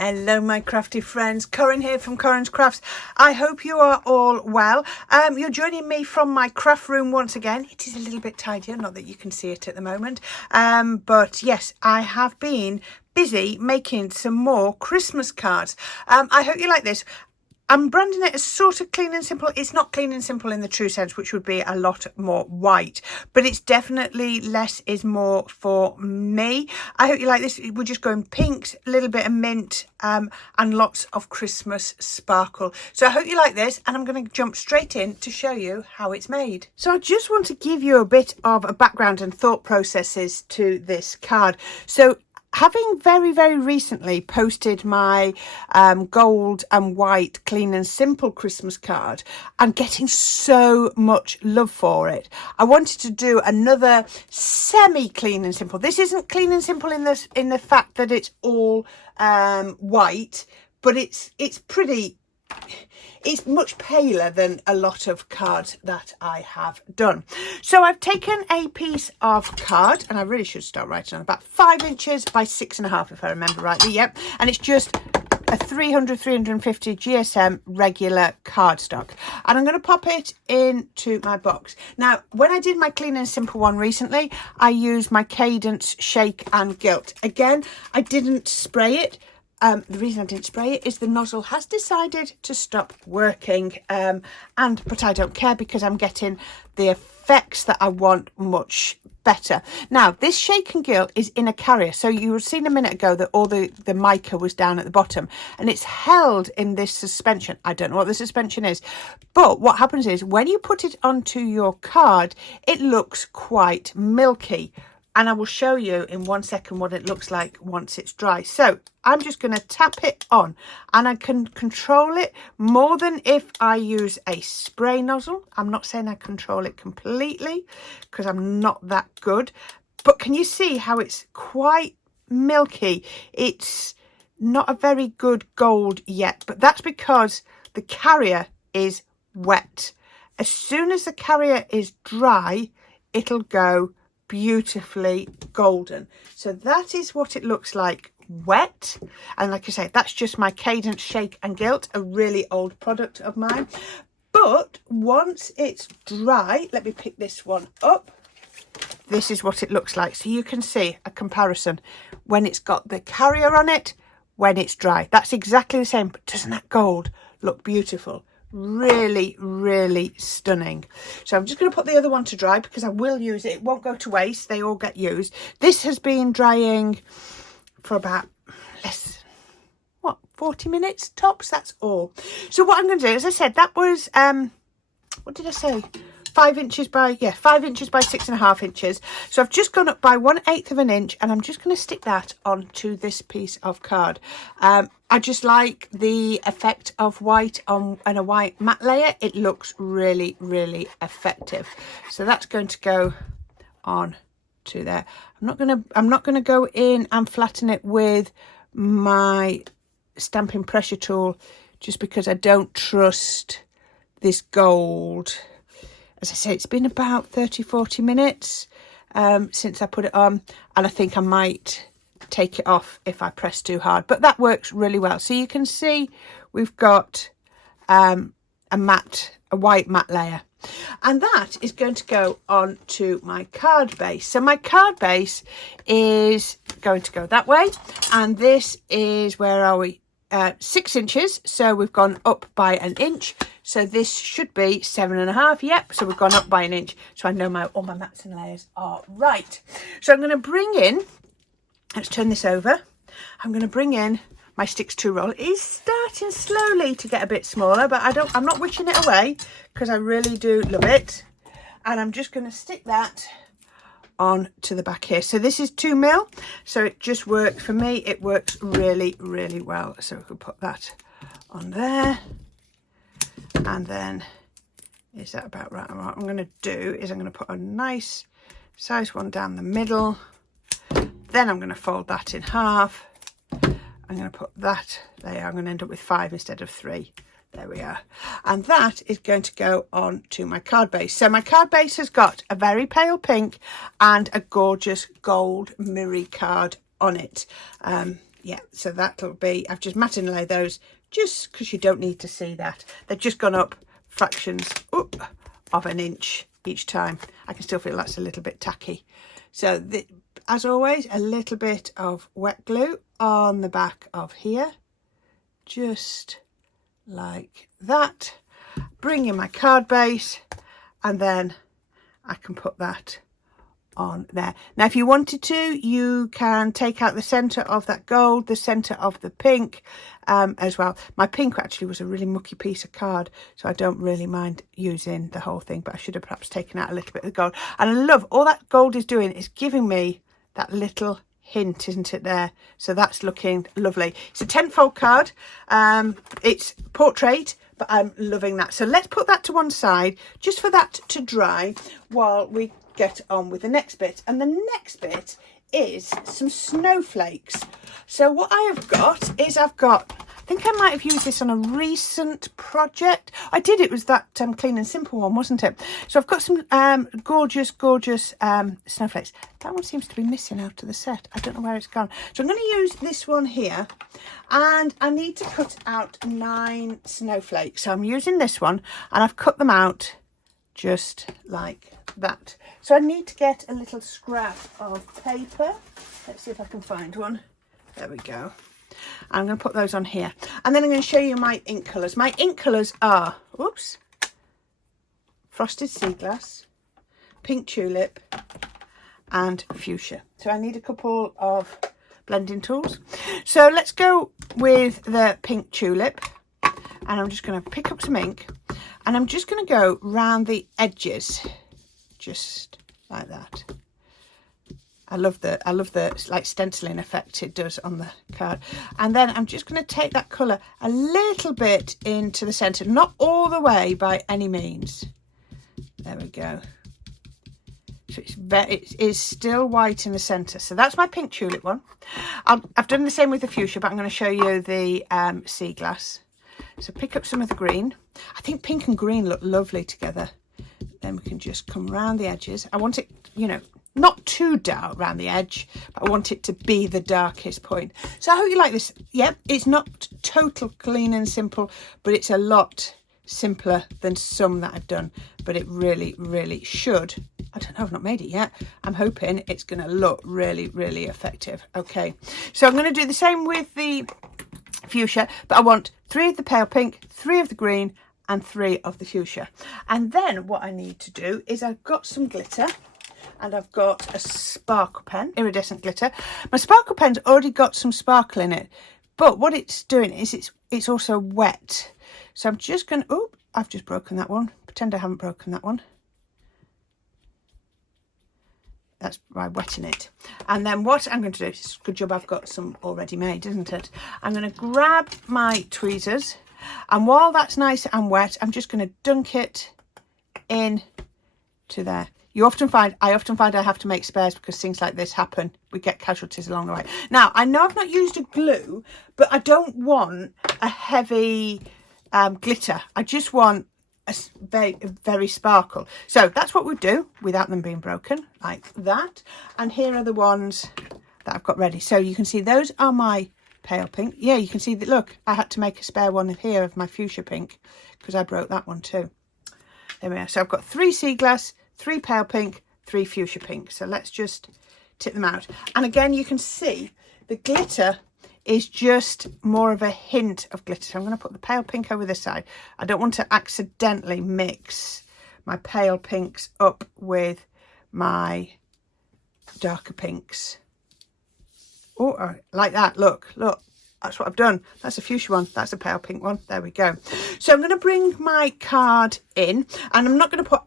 Hello my crafty friends, Corrine here from Corrine's Crafts. I hope you are all well. You're joining me from my craft room once again. It is a little bit tidier, not that you can see it at the moment. But yes, I have been busy making some more Christmas cards. I hope you like this. I'm branding it as sort of clean and simple. It's not clean and simple in the true sense, which would be a lot more white, but it's definitely less is more for me. I hope you like this. We're just going pinks, a little bit of mint, and lots of Christmas sparkle. So I hope you like this, and I'm going to jump straight in to show you how it's made. So I just want to give you a bit of a background and thought processes to this card. So having very recently posted my gold and white clean and simple Christmas card and getting so much love for it, I wanted to do another semi clean and simple. This isn't clean and simple in the fact that it's all white, but it's much paler than a lot of cards that I have done. So I've taken a piece of card, and I really should start writing on, about 5 inches by 6.5 if I remember rightly. Yep, and it's just a 350 GSM regular cardstock, and I'm going to pop it into my box. Now, when I did my clean and simple one recently, I used my Cadence Shake and Gilt. Again, I didn't spray it. The reason I didn't spray it is the nozzle has decided to stop working, but I don't care because I'm getting the effects that I want much better. Now, this Shake and Gilt is in a carrier, so you were seen a minute ago that all the mica was down at the bottom, and it's held in this suspension. I don't know what the suspension is, but what happens is when you put it onto your card, it looks quite milky. And I will show you in 1 second what it looks like once it's dry. So I'm just going to tap it on, and I can control it more than if I use a spray nozzle. I'm not saying I control it completely because I'm not that good. But can you see how it's quite milky? It's not a very good gold yet, but that's because the carrier is wet. As soon as the carrier is dry, it'll go beautifully golden. So that is what it looks like wet, and like I say, that's just my Cadence Shake and Gilt, a really old product of mine. But once it's dry, let me pick this one up. This is what it looks like, so you can see a comparison when it's got the carrier on it, when it's dry. That's exactly the same, but doesn't that gold look beautiful? Really stunning. So I'm just going to put the other one to dry because I will use it. It won't go to waste. They all get used. This has been drying for about 40 minutes tops. That's all. So what I'm going to do, as I said, that was what did I say, 5 inches by 6.5 inches. So I've just gone up by 1/8 of an inch, and I'm just going to stick that onto this piece of card. I just like the effect of white on a white matte layer. It looks really effective. So that's going to go on to there. I'm not going to go in and flatten it with my stamping pressure tool, just because I don't trust this gold. As I say, it's been about 30-40 minutes since I put it on, and I think I might take it off if I press too hard, but that works really well. So you can see we've got a white matte layer, and that is going to go on to my card base. So my card base is going to go that way, and this is, where are we, 6 inches, so we've gone up by an inch. So this should be 7.5. Yep, so we've gone up by an inch, so I know all my mats and layers are right. So I'm going to bring in, let's turn this over. I'm going to bring in my Sticks 2 roll. It is starting slowly to get a bit smaller, but I'm not wishing it away because I really do love it. And I'm just going to stick that on to the back here. So this is 2mm, so it just works for me. It works really well. So we could put that on there, and then is that about right? What I'm going to do is I'm going to put a nice size one down the middle. Then I'm going to fold that in half. I'm going to put that there. I'm going to end up with 5 instead of 3. There we are. And that is going to go on to my card base. So my card base has got a very pale pink and a gorgeous gold mirror card on it. yeah, so that'll be, I've just mat and lay those just because you don't need to see that. They've just gone up fractions of an inch each time. I can still feel that's a little bit tacky. So as always, a little bit of wet glue on the back of here, just like that. Bring in my card base, and then I can put that on there. Now if you wanted to, you can take out the centre of that gold, the centre of the pink as well. My pink actually was a really mucky piece of card, so I don't really mind using the whole thing, but I should have perhaps taken out a little bit of the gold. And I love all that gold is doing, is giving me that little hint, isn't it, there? So that's looking lovely. It's a 10-fold card. It's portrait, but I'm loving that. So let's put that to one side just for that to dry while we get on with the next bit. And the next bit is some snowflakes. So what I have got is I think I might have used this on a recent project. I did, it was that clean and simple one, wasn't it? So I've got some gorgeous snowflakes. That one seems to be missing out of the set. I don't know where it's gone. So I'm going to use this one here, and I need to cut out 9 snowflakes. So I'm using this one, and I've cut them out just like that. So I need to get a little scrap of paper. Let's see if I can find one. There we go. I'm going to put those on here, and then I'm going to show you my ink colours. My ink colours are, whoops, frosted sea glass, pink tulip, and fuchsia. So I need a couple of blending tools. So let's go with the pink tulip, and I'm just going to pick up some ink, and I'm just going to go round the edges, just like that. I love the like stenciling effect it does on the card. And then I'm just going to take that colour a little bit into the centre, not all the way by any means. There we go. So it is still white in the centre. So that's my pink tulip one. I've done the same with the fuchsia, but I'm going to show you the sea glass. So pick up some of the green. I think pink and green look lovely together. Then we can just come around the edges. I want it, you know, not too dark around the edge, but I want it to be the darkest point. So I hope you like this. Yep, it's not total clean and simple, but it's a lot simpler than some that I've done, but it really, really should. I don't know, I've not made it yet. I'm hoping it's going to look really, really effective. Okay, so I'm going to do the same with the fuchsia, but I want 3 of the pale pink, 3 of the green, and 3 of the fuchsia. And then what I need to do is I've got some glitter, and I've got a sparkle pen, iridescent glitter. My sparkle pen's already got some sparkle in it, but what it's doing is it's also wet. So I'm just going to, oh, I've just broken that one. Pretend I haven't broken that one. That's by wetting it. And then what I'm going to do, it's a good job I've got some already made, isn't it? I'm going to grab my tweezers, and while that's nice and wet, I'm just going to dunk it in to there. I often find I have to make spares because things like this happen. We get casualties along the way. Now, I know I've not used a glue, but I don't want a heavy glitter. I just want a very sparkle. So that's what we do without them being broken, like that. And here are the ones that I've got ready. So you can see those are my pale pink. Yeah, you can see that. Look, I had to make a spare one here of my fuchsia pink because I broke that one too. There we are. So I've got 3 sea glass, 3 pale pink, 3 fuchsia pink. So let's just tip them out. And again, you can see the glitter is just more of a hint of glitter. So I'm going to put the pale pink over this side. I don't want to accidentally mix my pale pinks up with my darker pinks. Oh, like that. Look, that's what I've done. That's a fuchsia one. That's a pale pink one. There we go. So I'm going to bring my card in, and I'm not going to put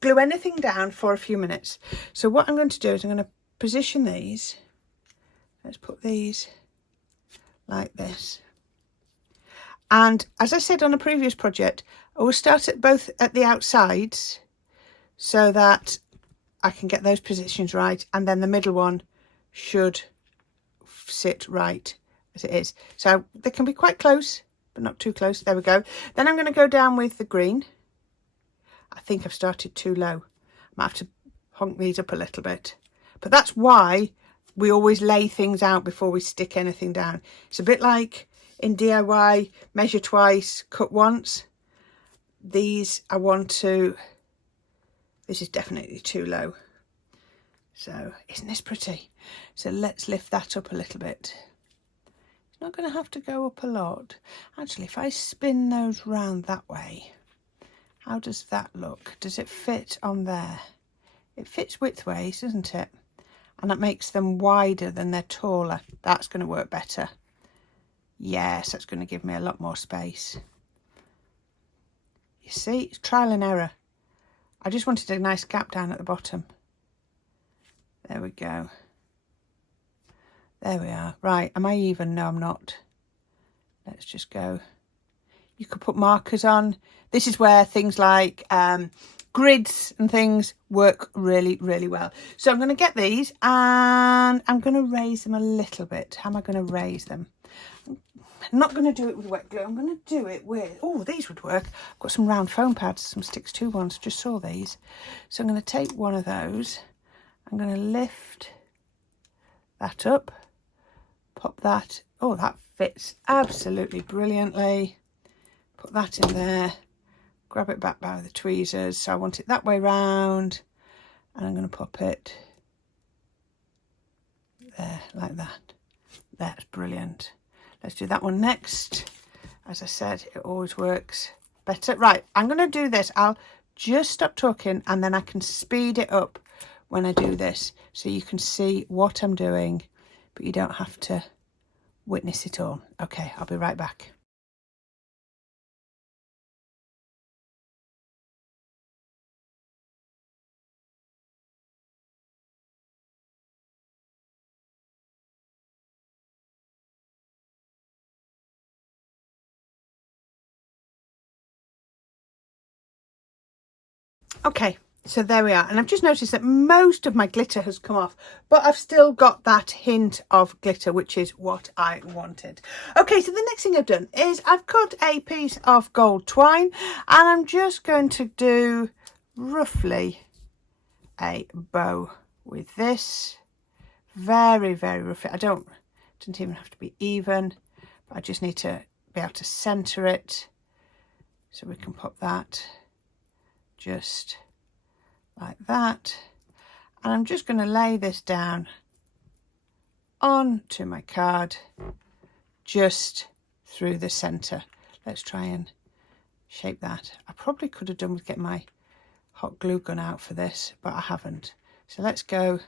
glue anything down for a few minutes. So what I'm going to do is I'm going to position these. Let's put these like this. And as I said on a previous project, I will start at both at the outsides so that I can get those positions right, and then the middle one should sit right as it is. So they can be quite close, but not too close. There we go. Then I'm going to go down with the green. I think I've started too low. I might have to honk these up a little bit. But that's why we always lay things out before we stick anything down. It's a bit like in DIY, measure twice, cut once. These I want to, this is definitely too low. So isn't this pretty? So let's lift that up a little bit. It's not going to have to go up a lot. Actually, if I spin those round that way, how does that look? Does it fit on there? It fits widthways, doesn't it? And that makes them wider than they're taller. That's going to work better. Yes, that's going to give me a lot more space. You see, it's trial and error. I just wanted a nice gap down at the bottom. There we go. There we are. Right, am I even? No, I'm not. Let's just go. You could put markers on. This is where things like grids and things work really, really well. So I'm going to get these and I'm going to raise them a little bit. How am I going to raise them? I'm not going to do it with wet glue. I'm going to do it with, oh, these would work. I've got some round foam pads, some Sticks 2 ones. Just saw these. So I'm going to take one of those. I'm going to lift that up, pop that. Oh, that fits absolutely brilliantly. Put that in there. Grab it back by the tweezers. So I want it that way round. And I'm going to pop it there, like that. That's brilliant. Let's do that one next. As I said, it always works better. Right, I'm going to do this. I'll just stop talking and then I can speed it up when I do this. So you can see what I'm doing, but you don't have to witness it all. Okay, I'll be right back. Okay, so there we are. And I've just noticed that most of my glitter has come off, but I've still got that hint of glitter, which is what I wanted. Okay, so the next thing I've done is I've cut a piece of gold twine and I'm just going to do roughly a bow with this. Very, very rough. It doesn't even have to be even, but I just need to be able to center it. So we can pop that just like that, and I'm just going to lay this down onto my card just through the center. Let's try and shape that. I probably could have done with getting my hot glue gun out for this, but I haven't. So let's go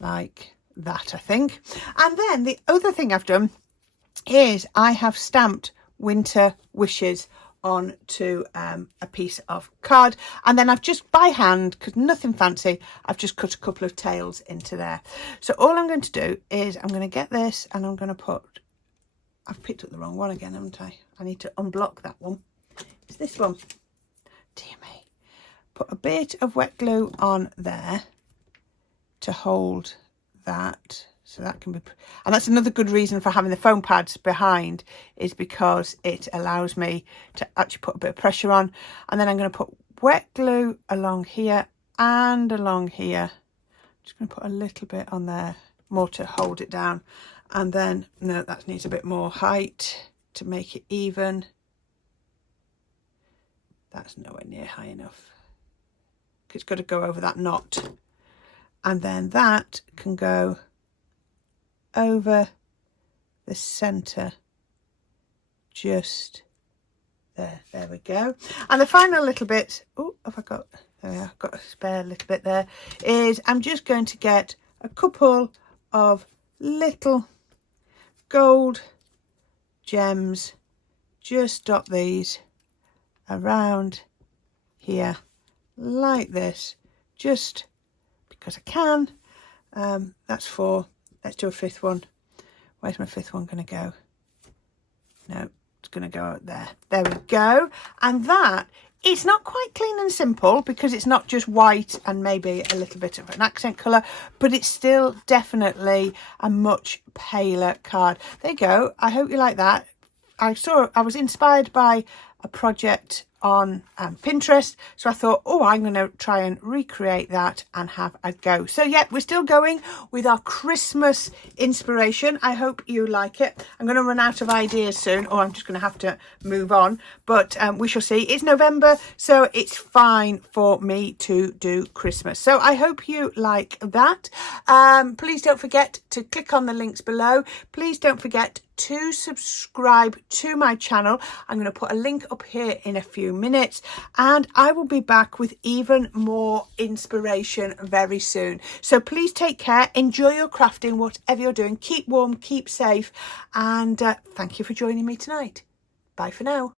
like that, I think. And then the other thing I've done is I have stamped winter wishes onto a piece of card, and then I've just by hand, because nothing fancy, I've just cut a couple of tails into there. So all I'm going to do is I'm going to get this and I'm going to put, I've picked up the wrong one again, haven't I? I need to unblock that one. It's this one. Dear me. Put a bit of wet glue on there to hold that. So that can be, and that's another good reason for having the foam pads behind, is because it allows me to actually put a bit of pressure on. And then I'm going to put wet glue along here and along here. Just going to put a little bit on there, more to hold it down. And then, no, that needs a bit more height to make it even. That's nowhere near high enough. It's got to go over that knot. And then that can go over the center, just there we go. And the final little bit, oh, have I got, there we are, I've got a spare little bit there, is I'm just going to get a couple of little gold gems, just dot these around here like this, just because I can. That's 4. Let's do a 5th one. Where's my 5th one going to go? No, it's going to go out there. There we go. And that, it's not quite clean and simple because it's not just white and maybe a little bit of an accent colour, but it's still definitely a much paler card. There you go. I hope you like that. I was inspired by a project on Pinterest. So I thought, oh, I'm going to try and recreate that and have a go. So yeah, we're still going with our Christmas inspiration. I hope you like it. I'm going to run out of ideas soon, or I'm just going to have to move on, but we shall see. It's November, so it's fine for me to do Christmas. So I hope you like that. Please don't forget to click on the links below. Please don't forget to subscribe to my channel. I'm going to put a link up here in a few minutes, and I will be back with even more inspiration very soon. So please take care, enjoy your crafting, whatever you're doing, keep warm, keep safe, and thank you for joining me tonight. Bye for now.